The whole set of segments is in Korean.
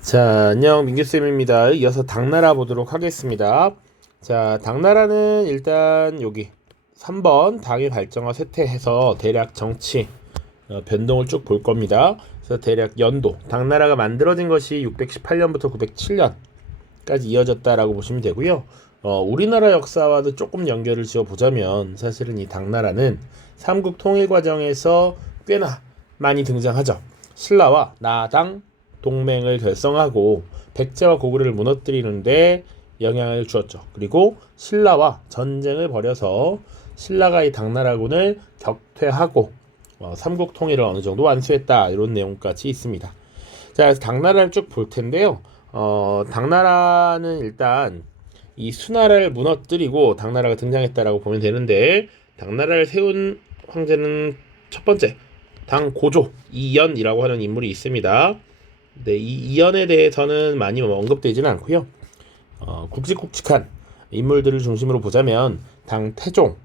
자, 안녕, 민규쌤입니다. 이어서 당나라 보도록 하겠습니다. 자, 당나라는 일단 여기 3번 당의 발전과 쇠퇴해서 대략 정치 변동을 쭉 볼 겁니다. 그래서 대략 연도, 당나라가 만들어진 것이 618년부터 907년까지 이어졌다라고 보시면 되고요. 우리나라 역사와도 조금 연결을 지어 보자면 사실은 이 당나라는 삼국 통일 과정에서 꽤나 많이 등장하죠. 신라와 나당 동맹을 결성하고 백제와 고구려를 무너뜨리는데 영향을 주었죠. 그리고 신라와 전쟁을 벌여서 신라가 이 당나라군을 격퇴하고 삼국 통일을 어느 정도 완수했다, 이런 내용까지 있습니다. 자, 그래서 당나라를 쭉 볼 텐데요. 당나라는 일단 이 수나라를 무너뜨리고 당나라가 등장했다라고 보면 되는데, 당나라를 세운 황제는 첫 번째 당고조 이연이라고 하는 인물이 있습니다. 네, 이 이연에 대해서는 많이 언급되지는 않고요. 굵직굵직한 인물들을 중심으로 보자면 당태종,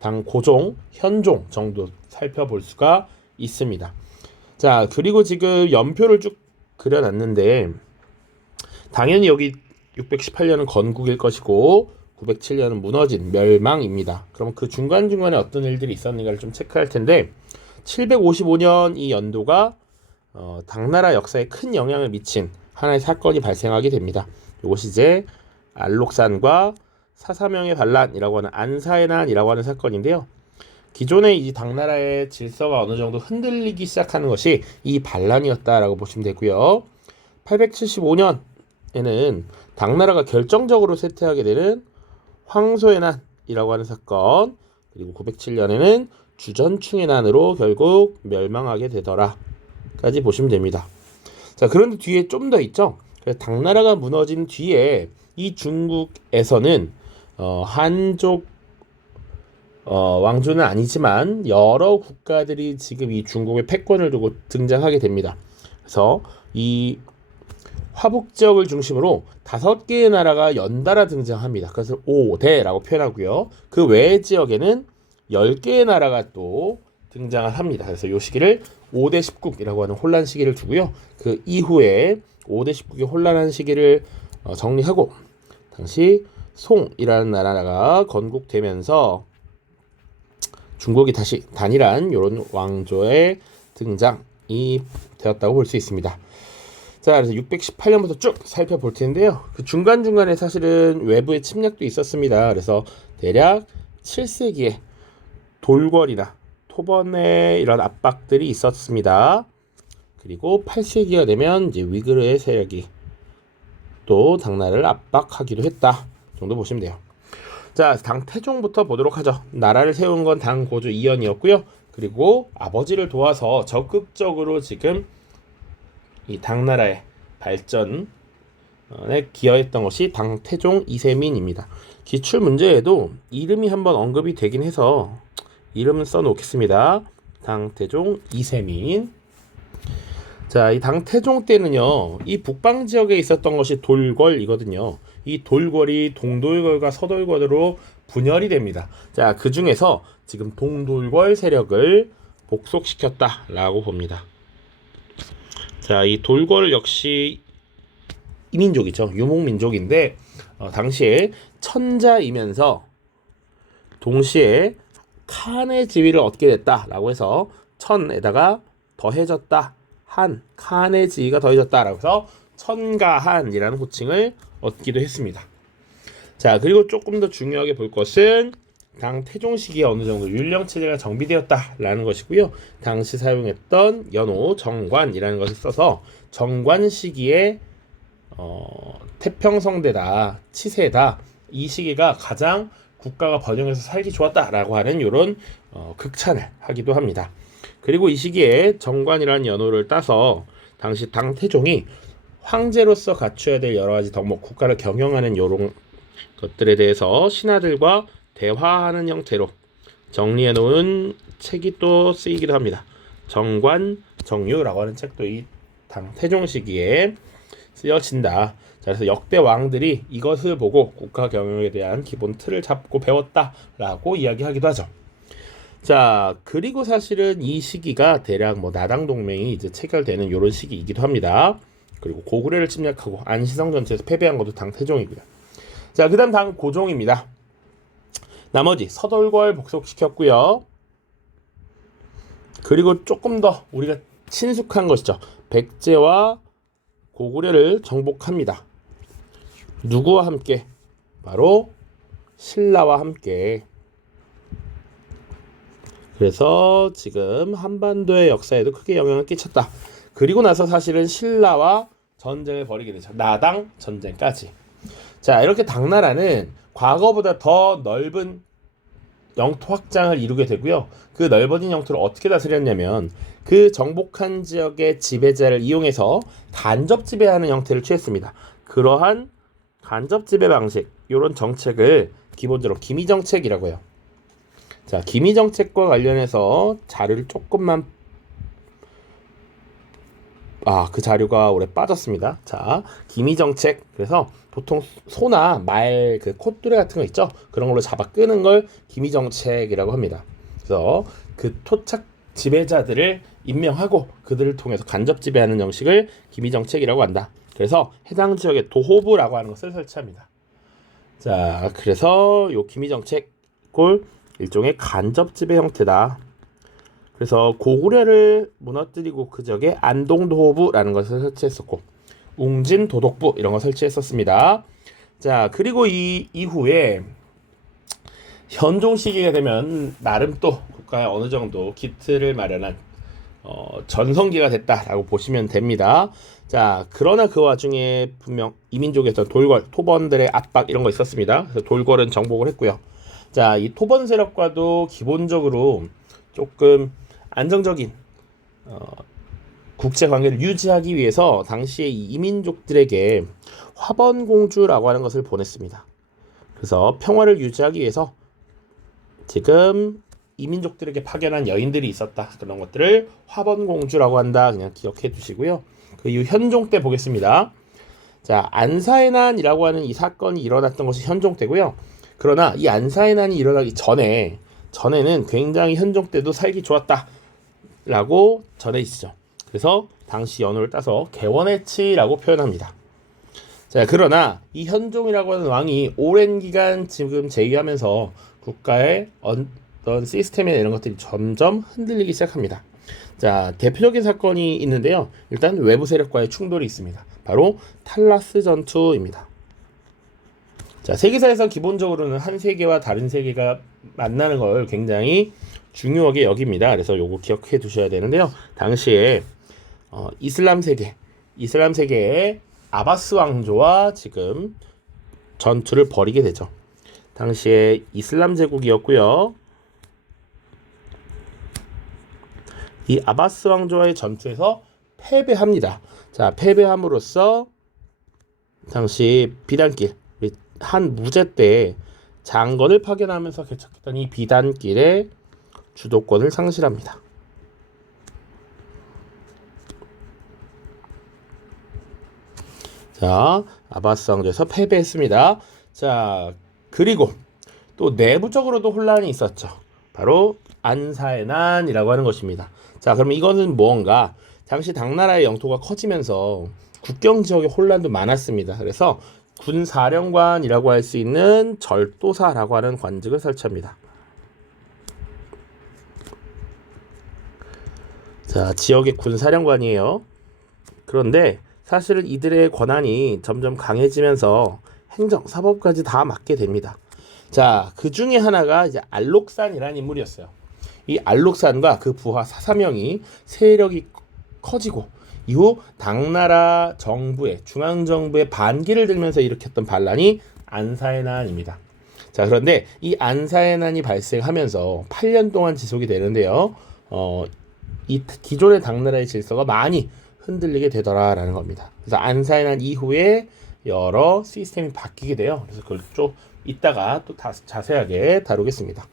당고종, 현종 정도 살펴볼 수가 있습니다. 자, 그리고 지금 연표를 쭉 그려놨는데 당연히 여기 618년은 건국일 것이고 907년은 무너진 멸망입니다. 그럼 그 중간중간에 어떤 일들이 있었는가를 좀 체크할 텐데, 755년 이 연도가 당나라 역사에 큰 영향을 미친 하나의 사건이 발생하게 됩니다. 이것이 이제 안록산과 사사명의 반란이라고 하는 안사의 난이라고 하는 사건인데요. 기존의 이 당나라의 질서가 어느 정도 흔들리기 시작하는 것이 이 반란이었다라고 보시면 되고요. 875년에는 당나라가 결정적으로 쇠퇴하게 되는 황소의 난이라고 하는 사건, 그리고 907년에는 주전충의 난으로 결국 멸망하게 되더라 까지 보시면 됩니다. 자, 그런데 뒤에 좀 더 있죠. 당나라가 무너진 뒤에 이 중국에서는 한족 왕조는 아니지만 여러 국가들이 지금 이 중국의 패권을 두고 등장하게 됩니다. 그래서 이 화북 지역을 중심으로 5개의 나라가 연달아 등장합니다. 그래서 5대라고 표현하고요. 그 외의 지역에는 10개의 나라가 또 등장을 합니다. 그래서 이 시기를 5대 10국이라고 하는 혼란 시기를 두고요. 그 이후에 5대 10국의 혼란한 시기를 정리하고 당시 송이라는 나라가 건국되면서 중국이 다시 단일한 이런 왕조의 등장이 되었다고 볼 수 있습니다. 자, 그래서 618년부터 쭉 살펴볼 텐데요. 그 중간중간에 사실은 외부의 침략도 있었습니다. 그래서 대략 7세기에 돌궐이나 토번의 이런 압박들이 있었습니다. 그리고 8세기가 되면 이제 위그르의 세력이 또 당나라를 압박하기도 했다 정도 보시면 돼요. 자, 당태종부터 보도록 하죠. 나라를 세운 건 당고조 이연이었고요. 그리고 아버지를 도와서 적극적으로 지금 이 당나라의 발전에 기여했던 것이 당태종 이세민입니다. 기출 문제에도 이름이 한번 언급이 되긴 해서 이름은 써놓겠습니다. 당태종 이세민. 자, 이 당태종 때는요, 이 북방 지역에 있었던 것이 돌궐이거든요. 이 돌궐이 동돌궐과 서돌궐으로 분열이 됩니다. 자, 그 중에서 지금 동돌궐 세력을 복속시켰다라고 봅니다. 자, 이 돌궐 역시 이민족이죠. 유목민족인데 당시에 천자이면서 동시에 칸의 지위를 얻게 됐다라고 해서 천에다가 더해졌다, 한, 칸의 지위가 더해졌다라고 해서 천가한이라는 호칭을 얻기도 했습니다. 자, 그리고 조금 더 중요하게 볼 것은 당태종 시기에 어느 정도 율령체제가 정비되었다라는 것이고요. 당시 사용했던 연호 정관이라는 것을 써서 정관 시기에 태평성대다, 치세다, 이 시기가 가장 국가가 번영해서 살기 좋았다라고 하는 이런 극찬을 하기도 합니다. 그리고 이 시기에 정관이라는 연호를 따서 당시 당태종이 황제로서 갖춰야 될 여러 가지 덕목, 국가를 경영하는 이런 것들에 대해서 신하들과 대화하는 형태로 정리해 놓은 책이 또 쓰이기도 합니다. 정관 정유라고 하는 책도 이 당태종 시기에 쓰여진다. 자, 그래서 역대 왕들이 이것을 보고 국가 경영에 대한 기본 틀을 잡고 배웠다라고 이야기하기도 하죠. 자, 그리고 사실은 이 시기가 대략 나당 동맹이 이제 체결되는 이런 시기이기도 합니다. 그리고 고구려를 침략하고 안시성 전투에서 패배한 것도 당 태종이고요. 자, 그다음 당 고종입니다. 나머지 서돌궐 복속시켰고요. 그리고 조금 더 우리가 친숙한 것이죠. 백제와 고구려를 정복합니다. 누구와 함께? 바로 신라와 함께. 그래서 지금 한반도의 역사에도 크게 영향을 끼쳤다. 그리고 나서 사실은 신라와 전쟁을 벌이게 되죠. 나당 전쟁까지. 자, 이렇게 당나라는 과거보다 더 넓은 영토 확장을 이루게 되고요. 그 넓어진 영토를 어떻게 다스렸냐면 그 정복한 지역의 지배자를 이용해서 간접 지배하는 형태를 취했습니다. 그러한 간접 지배 방식, 이런 정책을 기본적으로 기미 정책이라고 해요. 자, 기미 정책과 관련해서 자료를 조금만 그 자료가 오래 빠졌습니다. 자, 기미 정책. 그래서 보통 소나 말 그 콧뚜레 같은 거 있죠? 그런 걸로 잡아 끄는 걸 기미 정책이라고 합니다. 그래서 그 토착 지배자들을 임명하고 그들을 통해서 간접 지배하는 형식을 기미 정책이라고 한다. 그래서 해당 지역에 도호부라고 하는 것을 설치합니다. 자, 그래서 요 기미 정책 꼴 일종의 간접 지배 형태다. 그래서 고구려를 무너뜨리고 그 지역에 안동도호부라는 것을 설치했었고 웅진도독부 이런 거 설치했었습니다. 자, 그리고 이 이후에 현종 시기가 되면 나름 또 국가에 어느 정도 기틀을 마련한 전성기가 됐다라고 보시면 됩니다. 자, 그러나 그 와중에 분명 이민족에서 돌궐, 토번들의 압박 이런 거 있었습니다. 그래서 돌궐은 정복을 했고요. 자, 이 토번 세력과도 기본적으로 조금 안정적인 국제 관계를 유지하기 위해서 당시에 이 이민족들에게 화번공주라고 하는 것을 보냈습니다. 그래서 평화를 유지하기 위해서 지금 이민족들에게 파견한 여인들이 있었다. 그런 것들을 화번공주라고 한다. 그냥 기억해 두시고요. 그 이후 현종 때 보겠습니다. 자, 안사의 난이라고 하는 이 사건이 일어났던 것이 현종 때고요. 그러나 이 안사의 난이 일어나기 전에는 굉장히 현종 때도 살기 좋았다라고 전해 있죠. 그래서 당시 연호를 따서 개원해치라고 표현합니다. 자, 그러나 이 현종이라고 하는 왕이 오랜 기간 지금 제위하면서 국가의 어떤 시스템이나 이런 것들이 점점 흔들리기 시작합니다. 자, 대표적인 사건이 있는데요. 일단 외부 세력과의 충돌이 있습니다. 바로 탈라스 전투입니다. 자, 세계사에서 기본적으로는 한 세계와 다른 세계가 만나는 걸 굉장히 중요하게 여깁니다. 그래서 요거 기억해 두셔야 되는데요. 당시에 이슬람 세계의 아바스 왕조와 지금 전투를 벌이게 되죠. 당시에 이슬람 제국이었고요. 이 아바스 왕조와의 전투에서 패배합니다. 자, 패배함으로써 당시 비단길 한 무제 때 장건을 파견하면서 개척했던 이 비단길의 주도권을 상실합니다. 자, 아바스 왕조에서 패배했습니다. 자, 그리고 또 내부적으로도 혼란이 있었죠. 바로 안사의 난이라고 하는 것입니다. 자, 그럼 이거는 무언가 당시 당나라의 영토가 커지면서 국경 지역에 혼란도 많았습니다. 그래서 군사령관이라고 할 수 있는 절도사라고 하는 관직을 설치합니다. 자, 지역의 군사령관이에요. 그런데 사실은 이들의 권한이 점점 강해지면서 행정, 사법까지 다 맡게 됩니다. 자, 그 중에 하나가 이제 알록산이라는 인물이었어요. 이 알록산과 그 부하 사사명이 세력이 커지고 이후 당나라 정부의 중앙정부의 반기를 들면서 일으켰던 반란이 안사의 난입니다. 자, 그런데 이 안사의 난이 발생하면서 8년 동안 지속이 되는데요. 이 기존의 당나라의 질서가 많이 흔들리게 되더라라는 겁니다. 그래서 안사의 난 이후에 여러 시스템이 바뀌게 돼요. 그래서 그걸 좀 이따가 또 자세하게 다루겠습니다.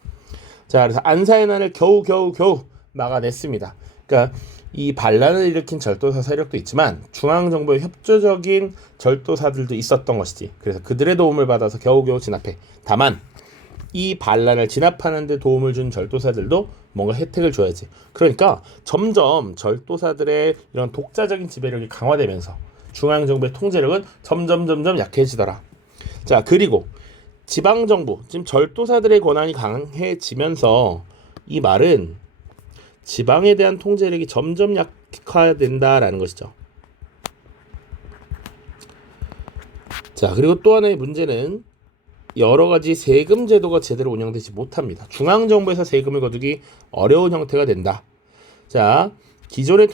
자, 그래서 안사의 난을 겨우 막아냈습니다. 그러니까 이 반란을 일으킨 절도사 세력도 있지만 중앙정부의 협조적인 절도사들도 있었던 것이지. 그래서 그들의 도움을 받아서 겨우 진압해. 다만 이 반란을 진압하는 데 도움을 준 절도사들도 뭔가 혜택을 줘야지. 그러니까 점점 절도사들의 이런 독자적인 지배력이 강화되면서 중앙정부의 통제력은 점점 약해지더라. 자, 그리고 지방정부, 지금 절도사들의 권한이 강해지면서 이 말은 지방에 대한 통제력이 점점 약화된다라는 것이죠. 자, 그리고 또 하나의 문제는 여러 가지 세금 제도가 제대로 운영되지 못합니다. 중앙정부에서 세금을 거두기 어려운 형태가 된다. 자, 기존의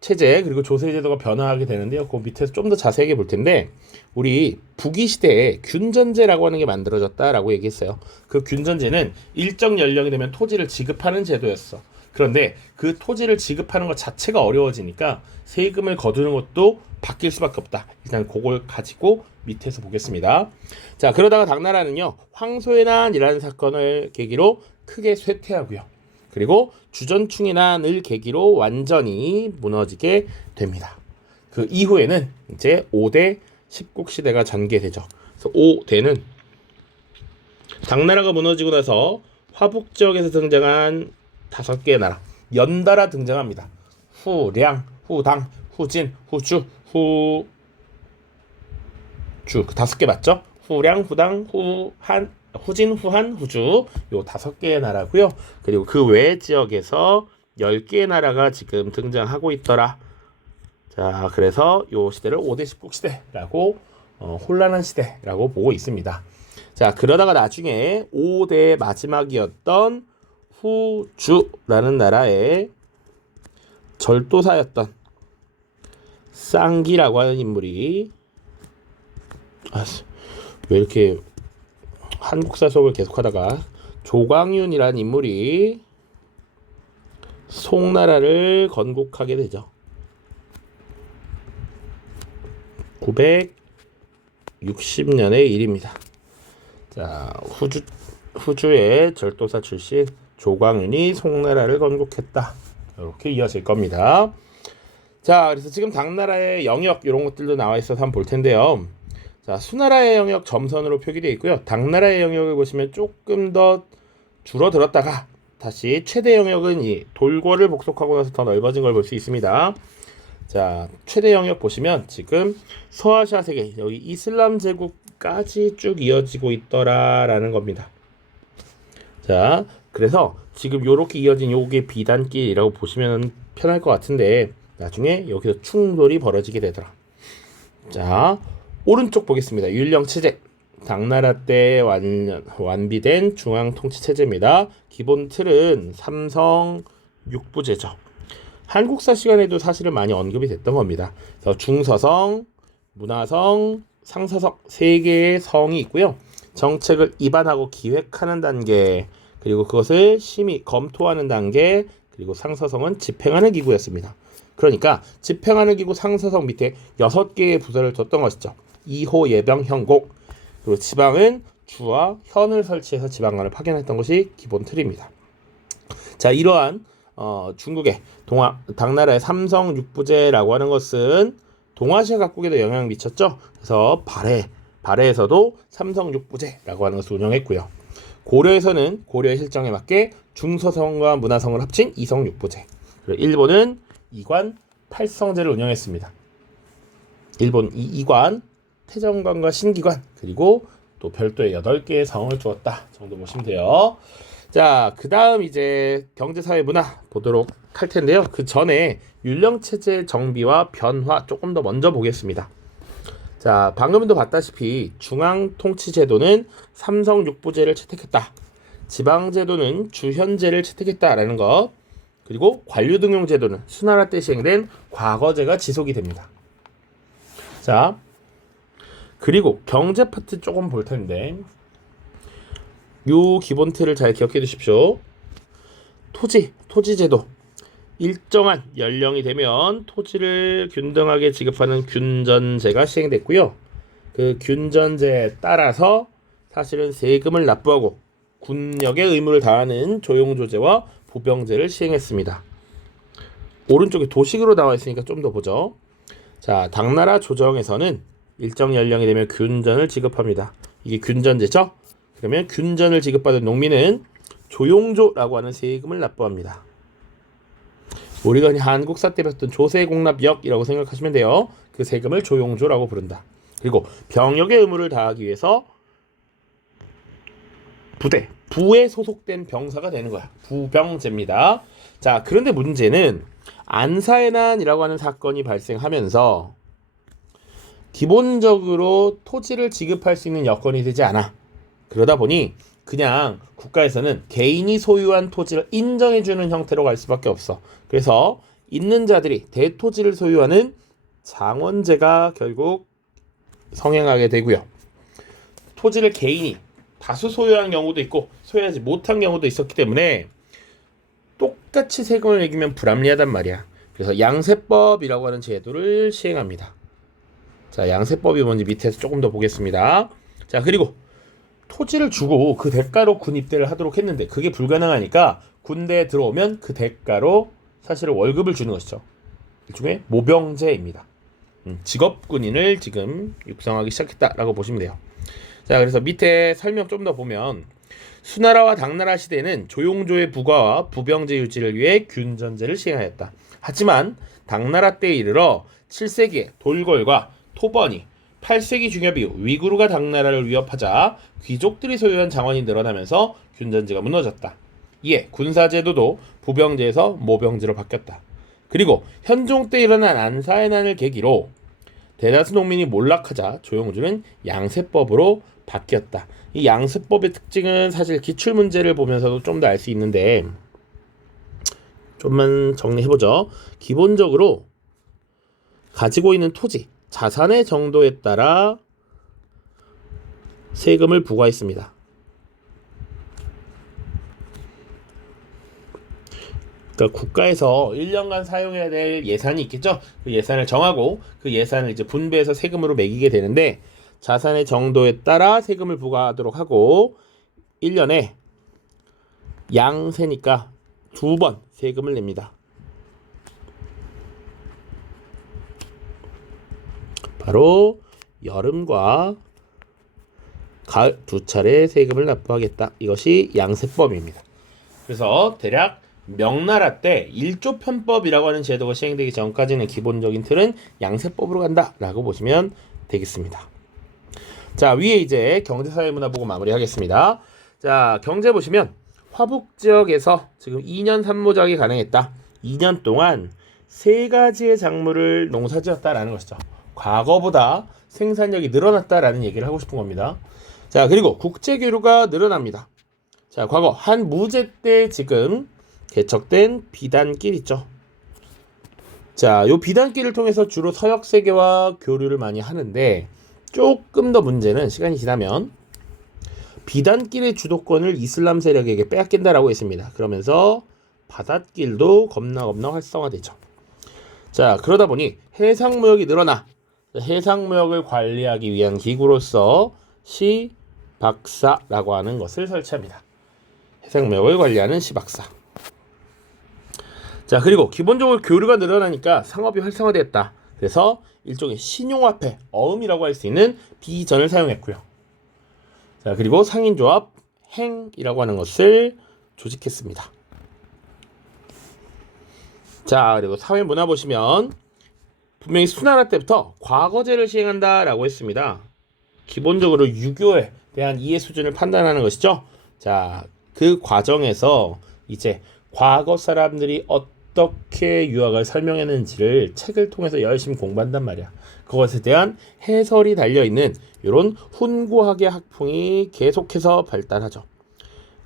체제 그리고 조세제도가 변화하게 되는데요. 그 밑에서 좀 더 자세하게 볼 텐데 우리 북위 시대에 균전제라고 하는 게 만들어졌다라고 얘기했어요. 그 균전제는 일정 연령이 되면 토지를 지급하는 제도였어. 그런데 그 토지를 지급하는 것 자체가 어려워지니까 세금을 거두는 것도 바뀔 수밖에 없다. 일단 그걸 가지고 밑에서 보겠습니다. 자, 그러다가 당나라는요, 황소의 난이라는 사건을 계기로 크게 쇠퇴하고요. 그리고 주전충의 난을 계기로 완전히 무너지게 됩니다. 그 이후에는 이제 5대 십국시대가 전개되죠. 그래서 5대는 당나라가 무너지고 나서 화북 지역에서 등장한 5개의 나라, 연달아 등장합니다. 후량, 후당, 후진, 후주, 후주, 그 5개 맞죠? 후량, 후당, 후한, 후진, 후한, 후주, 요 5개의 나라고요. 그리고 그 외 지역에서 10개의 나라가 지금 등장하고 있더라. 자, 그래서 요 시대를 5대 십국시대라고 혼란한 시대라고 보고 있습니다. 자, 그러다가 나중에 5대 마지막이었던 후주라는 나라의 절도사였던 쌍기라고 하는 인물이 왜 이렇게 한국사 수업을 계속하다가 조광윤이라는 인물이 송나라를 건국하게 되죠. 960년의 일입니다. 자, 후주의 절도사 출신 조광윤이 송나라를 건국했다. 이렇게 이어질 겁니다. 자, 그래서 지금 당나라의 영역 이런 것들도 나와 있어서 한번 볼 텐데요. 자, 수나라의 영역 점선으로 표기되어 있고요. 당나라의 영역을 보시면 조금 더 줄어들었다가 다시 최대 영역은 이 돌궐을 복속하고 나서 더 넓어진 걸 볼 수 있습니다. 자, 최대 영역 보시면 지금 서아시아 세계, 여기 이슬람 제국까지 쭉 이어지고 있더라라는 겁니다. 자, 그래서 지금 요렇게 이어진 요게 비단길이라고 보시면 편할 것 같은데 나중에 여기서 충돌이 벌어지게 되더라. 자, 오른쪽 보겠습니다. 율령체제, 당나라 때 완비된 중앙통치체제입니다. 기본 틀은 삼성 육부제죠. 한국사 시간에도 사실은 많이 언급이 됐던 겁니다. 그래서 중서성, 문화성, 상서성 세 개의 성이 있고요. 정책을 입안하고 기획하는 단계, 그리고 그것을 심의 검토하는 단계, 그리고 상서성은 집행하는 기구였습니다. 그러니까 집행하는 기구 상서성 밑에 6개의 부서를 뒀던 것이죠. 2호 예병 현곡, 그리고 지방은 주와 현을 설치해서 지방관을 파견했던 것이 기본 틀입니다. 자, 이러한 중국의 당나라의 삼성 육부제라고 하는 것은 동아시아 각국에도 영향을 미쳤죠. 그래서 발해에서도 삼성 육부제라고 하는 것을 운영했고요. 고려에서는 고려의 실정에 맞게 중서성과 문화성을 합친 이성 육부제, 그리고 일본은 이관 팔성제를 운영했습니다. 일본 이관, 태정관과 신기관, 그리고 또 별도의 8개의 성을 두었다 정도 보시면 돼요. 자, 그 다음 이제 경제사회 문화 보도록 할 텐데요. 그 전에 율령체제 정비와 변화 조금 더 먼저 보겠습니다. 자, 방금도 봤다시피 중앙통치제도는 삼성육부제를 채택했다. 지방제도는 주현제를 채택했다라는 것, 그리고 관료등용제도는 수나라 때 시행된 과거제가 지속이 됩니다. 자, 그리고 경제 파트 조금 볼 텐데 요 기본 틀을 잘 기억해 두십시오. 토지제도. 일정한 연령이 되면 토지를 균등하게 지급하는 균전제가 시행됐고요. 그 균전제에 따라서 사실은 세금을 납부하고 군역의 의무를 다하는 조용조제와 보병제를 시행했습니다. 오른쪽에 도식으로 나와 있으니까 좀 더 보죠. 자, 당나라 조정에서는 일정 연령이 되면 균전을 지급합니다. 이게 균전제죠. 그러면 균전을 지급받은 농민은 조용조라고 하는 세금을 납부합니다. 우리가 한국사 때 배웠던 조세공납역이라고 생각하시면 돼요. 그 세금을 조용조라고 부른다. 그리고 병역의 의무를 다하기 위해서 부에 소속된 병사가 되는 거야. 부병제입니다. 자, 그런데 문제는 안사의 난이라고 하는 사건이 발생하면서 기본적으로 토지를 지급할 수 있는 여건이 되지 않아. 그러다 보니 그냥 국가에서는 개인이 소유한 토지를 인정해주는 형태로 갈 수밖에 없어. 그래서 있는 자들이 대토지를 소유하는 장원제가 결국 성행하게 되고요. 토지를 개인이 다수 소유한 경우도 있고 소유하지 못한 경우도 있었기 때문에 똑같이 세금을 매기면 불합리하단 말이야. 그래서 양세법이라고 하는 제도를 시행합니다. 자, 양세법이 뭔지 밑에서 조금 더 보겠습니다. 자, 그리고 토지를 주고 그 대가로 군입대를 하도록 했는데 그게 불가능하니까 군대에 들어오면 그 대가로 사실은 월급을 주는 것이죠. 일종의 모병제입니다. 직업군인을 지금 육성하기 시작했다라고 보시면 돼요. 자, 그래서 밑에 설명 좀 더 보면 수나라와 당나라 시대에는 조용조의 부과와 부병제 유지를 위해 균전제를 시행하였다. 하지만 당나라 때에 이르러 7세기에 돌궐과 토번이, 8세기 중엽 이후 위구르가 당나라를 위협하자 귀족들이 소유한 장원이 늘어나면서 균전제가 무너졌다. 이에 군사제도도 부병제에서 모병제로 바뀌었다. 그리고 현종 때 일어난 안사의 난을 계기로 대다수 농민이 몰락하자 조용조는 양세법으로 바뀌었다. 이 양세법의 특징은 사실 기출문제를 보면서도 좀 더 알 수 있는데 좀만 정리해보죠. 기본적으로 가지고 있는 토지, 자산의 정도에 따라 세금을 부과했습니다. 그러니까 국가에서 1년간 사용해야 될 예산이 있겠죠. 그 예산을 정하고 그 예산을 이제 분배해서 세금으로 매기게 되는데 자산의 정도에 따라 세금을 부과하도록 하고 1년에 양세니까 2번 세금을 냅니다. 바로 여름과 가을 2차례 세금을 납부하겠다. 이것이 양세법입니다. 그래서 대략 명나라 때 1조 편법이라고 하는 제도가 시행되기 전까지는 기본적인 틀은 양세법으로 간다라고 보시면 되겠습니다. 자, 위에 이제 경제사회문화 보고 마무리하겠습니다. 자, 경제 보시면 화북지역에서 지금 2년 산모작이 가능했다. 2년 동안 3가지의 작물을 농사지었다라는 것이죠. 과거보다 생산력이 늘어났다라는 얘기를 하고 싶은 겁니다. 자, 그리고 국제교류가 늘어납니다. 자, 과거 한 무제 때 지금 개척된 비단길 있죠. 자, 요 비단길을 통해서 주로 서역 세계와 교류를 많이 하는데 조금 더 문제는 시간이 지나면 비단길의 주도권을 이슬람 세력에게 빼앗긴다라고 했습니다. 그러면서 바닷길도 겁나 활성화되죠. 자, 그러다 보니 해상무역이 늘어나 해상무역을 관리하기 위한 기구로서 시박사라고 하는 것을 설치합니다. 해상무역을 관리하는 시박사. 자, 그리고 기본적으로 교류가 늘어나니까 상업이 활성화되었다. 그래서 일종의 신용화폐, 어음이라고 할 수 있는 비전을 사용했고요. 자, 그리고 상인조합 행이라고 하는 것을 조직했습니다. 자, 그리고 사회문화 보시면 분명히 수나라 때부터 과거제를 시행한다라고 했습니다. 기본적으로 유교에 대한 이해 수준을 판단하는 것이죠. 자, 그 과정에서 이제 과거 사람들이 어떻게 유학을 설명했는지를 책을 통해서 열심히 공부한단 말이야. 그것에 대한 해설이 달려있는 이런 훈구학의 학풍이 계속해서 발달하죠.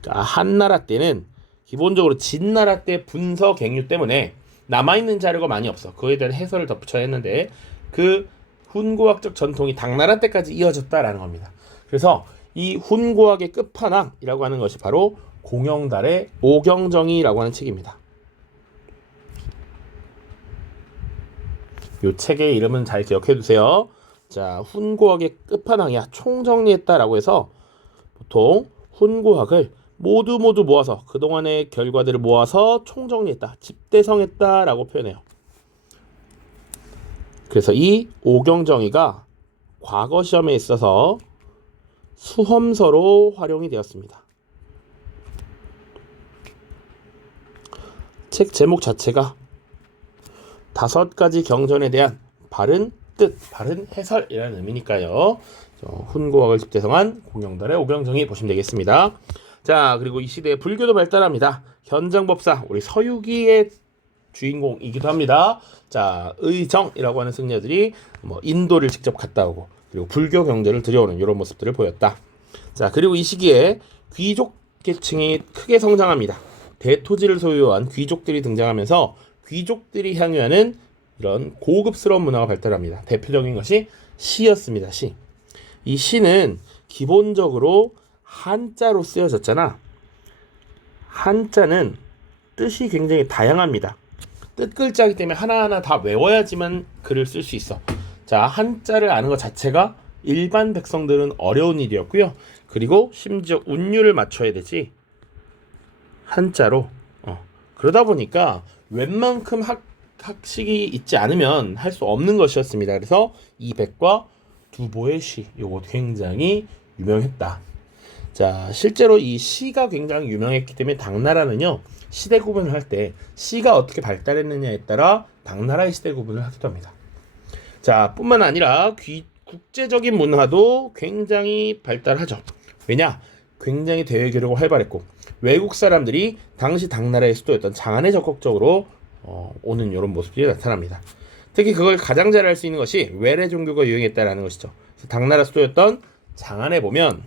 그러니까 한나라 때는 기본적으로 진나라 때 분서 갱유 때문에 남아있는 자료가 많이 없어. 그거에 대한 해설을 덧붙여야 했는데 그 훈구학적 전통이 당나라 때까지 이어졌다라는 겁니다. 그래서 이 훈구학의 끝판왕이라고 하는 것이 바로 공영달의 오경정이라고 하는 책입니다. 이 책의 이름은 잘 기억해 두세요. 자, 훈구학의 끝판왕이야. 총정리했다라고 해서 보통 훈구학을 모두 모아서 그동안의 결과들을 모아서 총정리했다, 집대성했다라고 표현해요. 그래서 이 오경정이가 과거 시험에 있어서 수험서로 활용이 되었습니다. 책 제목 자체가 다섯 가지 경전에 대한 바른 뜻, 바른 해설이라는 의미니까요. 훈고학을 집대성한 공영달의 오경정이 보시면 되겠습니다. 자, 그리고 이 시대에 불교도 발달합니다. 현정법사, 우리 서유기의 주인공이기도 합니다. 자, 의정이라고 하는 승려들이 인도를 직접 갔다 오고 그리고 불교 경전을 들여오는 이런 모습들을 보였다. 자, 그리고 이 시기에 귀족 계층이 크게 성장합니다. 대토지를 소유한 귀족들이 등장하면서 귀족들이 향유하는 이런 고급스러운 문화가 발달합니다. 대표적인 것이 시였습니다. 시. 이 시는 기본적으로 한자로 쓰여졌잖아. 한자는 뜻이 굉장히 다양합니다. 뜻 글자이기 때문에 하나하나 다 외워야지만 글을 쓸 수 있어. 자, 한자를 아는 것 자체가 일반 백성들은 어려운 일이었고요. 그리고 심지어 운율을 맞춰야 되지. 한자로. 그러다 보니까 웬만큼 학식이 있지 않으면 할 수 없는 것이었습니다. 그래서 이 백과 두보의 시, 요거 굉장히 유명했다. 자, 실제로 이 시가 굉장히 유명했기 때문에 당나라는요, 시대 구분을 할 때 시가 어떻게 발달했느냐에 따라 당나라의 시대 구분을 하기도 합니다. 자, 뿐만 아니라 국제적인 문화도 굉장히 발달하죠. 왜냐? 굉장히 대외 교류가 활발했고 외국 사람들이 당시 당나라의 수도였던 장안에 적극적으로 오는 이런 모습이 나타납니다. 특히 그걸 가장 잘 알 수 있는 것이 외래 종교가 유행했다라는 것이죠. 그래서 당나라 수도였던 장안에 보면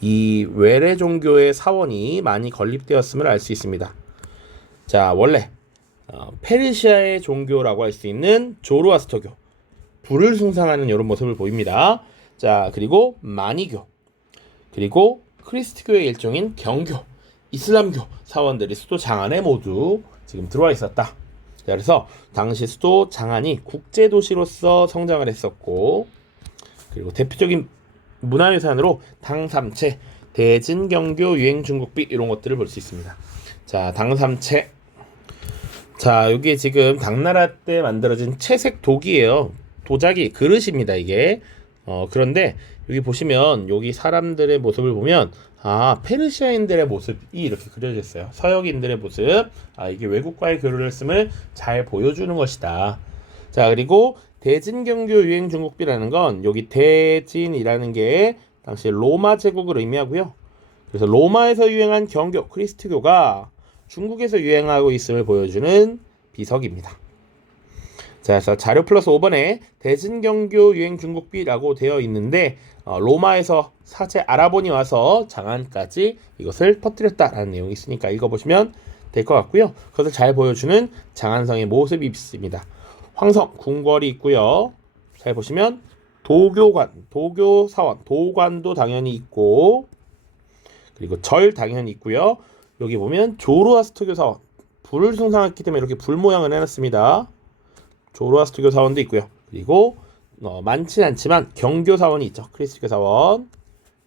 이 외래 종교의 사원이 많이 건립되었음을 알 수 있습니다. 자, 원래 페르시아의 종교라고 할 수 있는 조로아스터교, 불을 숭상하는 이런 모습을 보입니다. 자, 그리고 마니교, 그리고 크리스트교의 일종인 경교, 이슬람교 사원들이 수도 장안에 모두 지금 들어와 있었다. 자, 그래서 당시 수도 장안이 국제도시로서 성장을 했었고, 그리고 대표적인 문화유산으로 당삼채, 대진경교, 유행중국비 이런 것들을 볼 수 있습니다. 자, 당삼채. 자, 여기에 지금 당나라 때 만들어진 채색 독이에요. 도자기 그릇입니다, 이게. 그런데 여기 보시면 여기 사람들의 모습을 보면 페르시아인들의 모습이 이렇게 그려져 있어요. 서역인들의 모습. 이게 외국과의 교류를 했음을 잘 보여주는 것이다. 자, 그리고 대진경교 유행중국비라는 건 여기 대진이라는 게 당시 로마 제국을 의미하고요. 그래서 로마에서 유행한 경교, 크리스트교가 중국에서 유행하고 있음을 보여주는 비석입니다. 자, 그래서 자료 플러스 5번에 대진경교 유행중국비라고 되어 있는데 로마에서 사제 아라본이 와서 장안까지 이것을 퍼뜨렸다라는 내용이 있으니까 읽어보시면 될 것 같고요. 그것을 잘 보여주는 장안성의 모습이 있습니다. 황성, 궁궐이 있고요. 잘 보시면 도교관, 도교사원, 도관도 당연히 있고, 그리고 절 당연히 있고요. 여기 보면 조로아스터교 사원, 불을 숭상했기 때문에 이렇게 불 모양을 해놨습니다. 조로아스터교 사원도 있고요. 그리고 많지는 않지만 경교 사원이 있죠. 크리스트교 사원,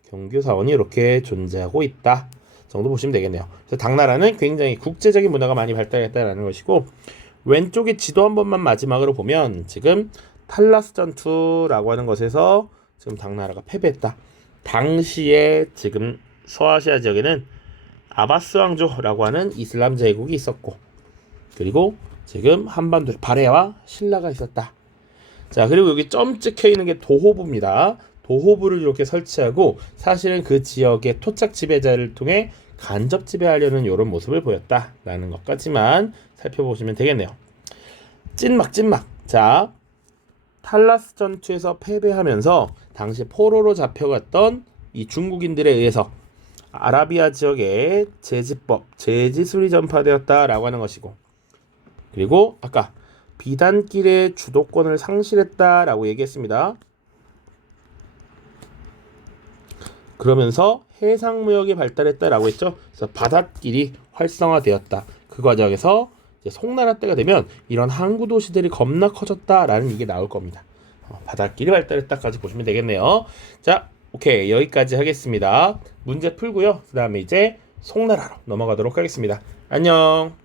경교 사원이 이렇게 존재하고 있다 정도 보시면 되겠네요. 그래서 당나라는 굉장히 국제적인 문화가 많이 발달했다는 것이고, 왼쪽에 지도 한 번만 마지막으로 보면 지금 탈라스 전투라고 하는 것에서 지금 당나라가 패배했다. 당시에 지금 서아시아 지역에는 아바스 왕조라고 하는 이슬람 제국이 있었고, 그리고 지금 한반도에 바레와 신라가 있었다. 자, 그리고 여기 점 찍혀 있는 게 도호부입니다. 도호부를 이렇게 설치하고 사실은 그 지역의 토착 지배자를 통해 간접 지배하려는 이런 모습을 보였다라는 것까지만 살펴보시면 되겠네요. 찐막. 자, 탈라스 전투에서 패배하면서 당시 포로로 잡혀갔던 이 중국인들에 의해서 아라비아 지역에 제지법, 제지술이 전파되었다라고 하는 것이고, 그리고 아까 비단길의 주도권을 상실했다라고 얘기했습니다. 그러면서 해상무역이 발달했다라고 했죠. 그래서 바닷길이 활성화되었다. 그 과정에서 이제 송나라 때가 되면 이런 항구 도시들이 겁나 커졌다라는 이게 나올 겁니다. 바닷길이 발달했다까지 보시면 되겠네요. 자, 오케이, 여기까지 하겠습니다. 문제 풀고요. 그 다음에 이제 송나라로 넘어가도록 하겠습니다. 안녕.